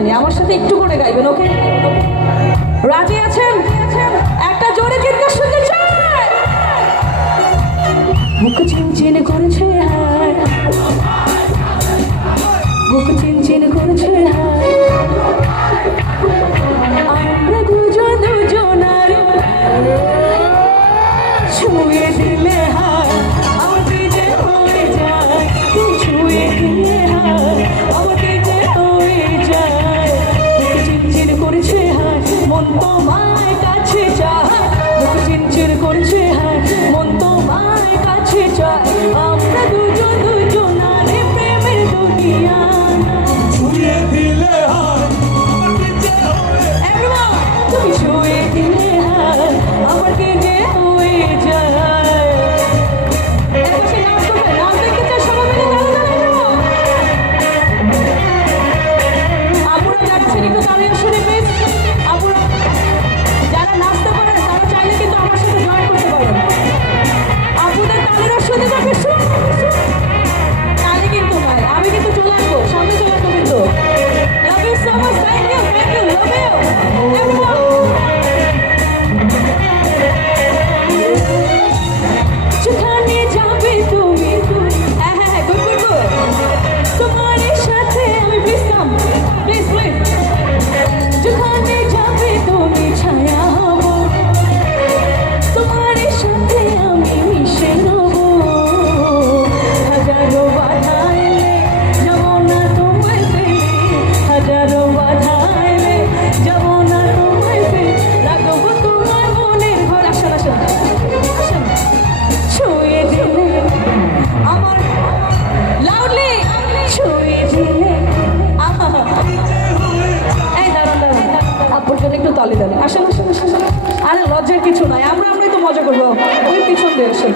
জানি, আমার সাথে একটু করে গাইবেন, ওকে? রাজি আছেন? একটা জোরে চিৎকার শুনতে চাই। বুক চিনচিন করেছে হায়, বুক চিনচিন করেছে হায়, আমরা দুজন দুজনার ছুঁয়ে দিলে হায় আমাকে যে হয়ে যায়, তুই ছুঁয়ে দিলে হায় আমাকে যে হয়ে যায়। বুক চিনচিন করেছে হায় মন তোমায় কাছে চায়, বুক চিনচিন করেছে হায় মন তোমায় কাছে চায়, আমরা দুজন দুজনার প্রেমের দুনিয়া ছুঁয়ে দিলে হায় আমাকে যে হয়ে Everyone, তুমি ছুঁয়ে দিলে হায় আমাকে যে হয়ে যায়। এবার সে নাচ করবে, নাচ দেখতে চাই সবাই মিলে দাঁড়াও। আপুরা যাচ্ছেন একটু দাঁড়িয়ে শুনে প্লিজ। আপুরা যারা নাচতে পারেন তারা চাইলে কিন্তু আমার সাথে জয়েন করতে পারেন। আপুদের তালের শুনতে পাবে, শুন তালে কিন্তু ভাই আমি কিন্তু চলে আসবো, সামনে চলে আসবো কিন্তু। Love you so much, thank you, love you, everyone. যেখানে যাবে তুমি, হ্যাঁ হ্যাঁ হ্যাঁ, গুড গুড গুড, তোমার সাথে আমি বিশ্রাম, প্লিজ প্লিজ। যেখানে যাবে তুমি ছায়া হব, তোমার সাথে আমি মিশে নেব, হাজারো বাধা এলে যাব না তোমায় পেলে, হাজারো বাধা এলে যাব না তোমায় পেলে, রাখবো তোমার মনের ঘর। আসেন আসেন আসেন, ছুঁয়ে দিলে আমার লাউডলি ছুঁয়ে দিলে এই দাঁড়ান দাঁড়ান, আপুর জন্য একটু তালি দেন। আসেন আসেন আসেন, আরে লজ্জার কিছু নাই, আমরাই তো মজা করবো, ওই পিছন দিয়ে এসে